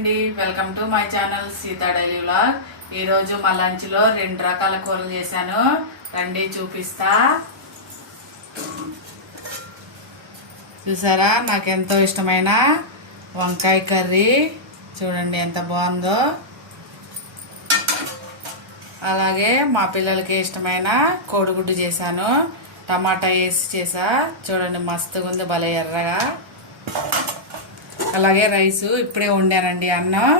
అండి. Welcome to my channel Sita daily vlog. ఈరోజు మా లంచ్లో రెండు రకాల కూరలు చేశాను. రండి చూపిస్తా. చూసారా? నాకు ఎంతో ఇష్టమైన వంకాయ కర్రీ. చూడండి ఎంత బాగుందో. అలాగే మా పిల్లలకి ఇష్టమైన కోడిగుడ్డు చేశాను. టమాటా వేసి చేసా. చూడండి మస్తుగా ఉంది భలే ఎర్రగా. అలాగే రైసు ఇప్పుడే వండానండి అన్నం.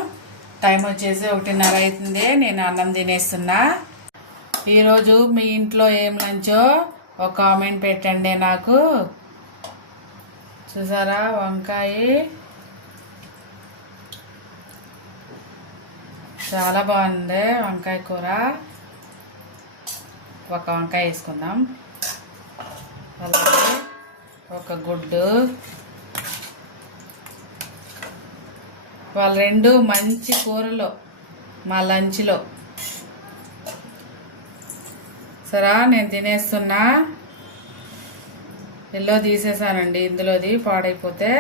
టైం వచ్చేసి ఒకటిన్నర అవుతుంది నేను అన్నం తినేస్తున్నా. ఈరోజు మీ ఇంట్లో ఏం లంచో ఒక కామెంట్ పెట్టండి నాకు. చూసారా వంకాయ? చాలా బాగుంది వంకాయ కూర. ఒక వంకాయ వేసుకుందాం. అలాగే ఒక గుడ్డు. వాళ్ళ రెండు మంచి కూరలు మా లంచ్లో. సరా నేను తినేస్తున్నా. ఎల్లో తీసేసానండి ఇందులోది పాడైపోతే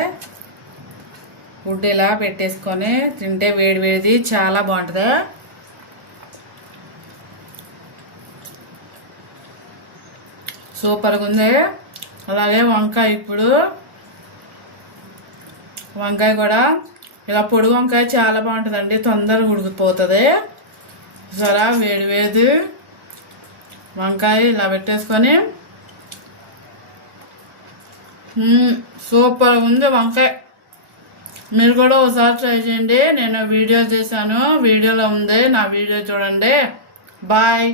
ఫుడ్ ఇలా పెట్టేసుకొని తింటే వేడి వేడిది చాలా బాగుంటుంది. సూపర్గా ఉంది. అలాగే వంకాయ ఇప్పుడు. వంకాయ కూడా ఇలా పొడి వంకాయ చాలా బాగుంటుందండి. తొందరగా ఉడికిపోతుంది. సరా వేడి వేడి వంకాయ ఇలా పెట్టేసుకొని. సూపర్ ఉంది వంకాయ. మీరు కూడా ఒకసారి ట్రై చేయండి. నేను వీడియో చేశాను. వీడియోలో ఉంది. నా వీడియో చూడండి. బాయ్.